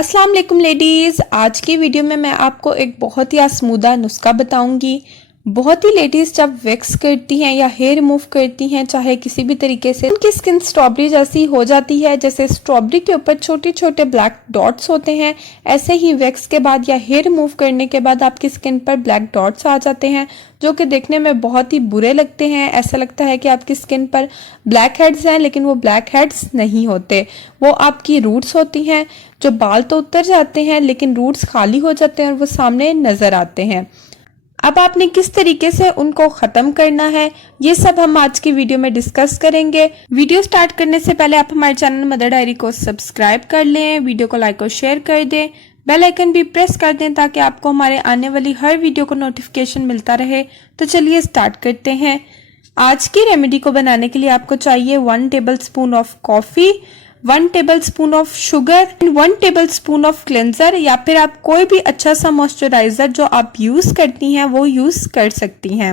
अस्सलाम वालेकुम लेडीज़। आज की वीडियो में मैं आपको एक बहुत ही आसमूदा नुस्खा बताऊंगी। बहुत ही लेडीज़ जब वैक्स करती हैं या हेयर रिमूव करती हैं, चाहे किसी भी तरीके से, उनकी स्किन स्ट्रॉबेरी जैसी हो जाती है। जैसे स्ट्रॉबेरी के ऊपर छोटे छोटे ब्लैक डॉट्स होते हैं, ऐसे ही वैक्स के बाद या हेयर रिमूव करने के बाद आपकी स्किन पर ब्लैक डॉट्स आ जाते हैं, जो कि देखने में बहुत ही बुरे लगते हैं। ऐसा लगता है कि आपकी स्किन पर ब्लैक हेड्स हैं, लेकिन वो ब्लैक हेड्स नहीं होते, वो आपकी रूट्स होती हैं। जो बाल तो उतर जाते हैं लेकिन रूट्स खाली हो जाते हैं और वो सामने नजर आते हैं। अब आपने किस तरीके से उनको खत्म करना है, ये सब हम आज की वीडियो में डिस्कस करेंगे। वीडियो स्टार्ट करने से पहले आप हमारे चैनल मदर डायरी को सब्सक्राइब कर लें, वीडियो को लाइक और शेयर कर दें, बेल आइकन भी प्रेस कर दें ताकि आपको हमारे आने वाली हर वीडियो को नोटिफिकेशन मिलता रहे। तो चलिए स्टार्ट करते हैं। आज की रेमेडी को बनाने के लिए आपको चाहिए 1 table spoon of coffee, 1 table spoon of sugar, 1 table spoon of cleanser, या फिर आप कोई भी अच्छा सा मॉइस्चराइजर जो आप यूज करती हैं वो यूज कर सकती हैं।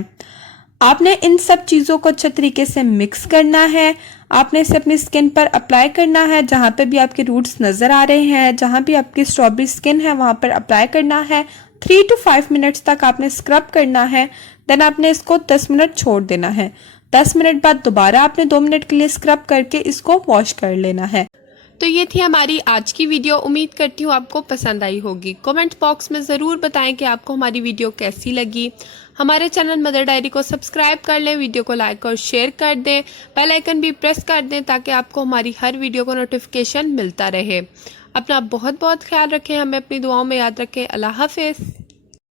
आपने इन सब चीजों को अच्छे तरीके से मिक्स करना है। आपने इसे अपनी स्किन पर अप्लाई करना है, जहां पे भी आपके रूट्स नजर आ रहे हैं, जहां भी आपकी स्ट्रॉबेरी स्किन है वहां पर अप्लाई करना है। 3 to 5 मिनट्स तक आपने स्क्रब करना है। देन आपने इसको 10 मिनट छोड़ देना है। 10 मिनट बाद दोबारा आपने 2 मिनट के लिए स्क्रब करके इसको वॉश कर लेना है। तो ये थी हमारी आज की वीडियो। उम्मीद करती हूँ आपको पसंद आई होगी। कमेंट बॉक्स में ज़रूर बताएं कि आपको हमारी वीडियो कैसी लगी। हमारे चैनल मदर डायरी को सब्सक्राइब कर लें, वीडियो को लाइक और शेयर कर दें, बेल आइकन भी प्रेस कर दें ताकि आपको हमारी हर वीडियो को नोटिफिकेशन मिलता रहे। अपना बहुत बहुत ख्याल रखें, हमें अपनी दुआओं में याद रखें। अल्लाह हाफिज़।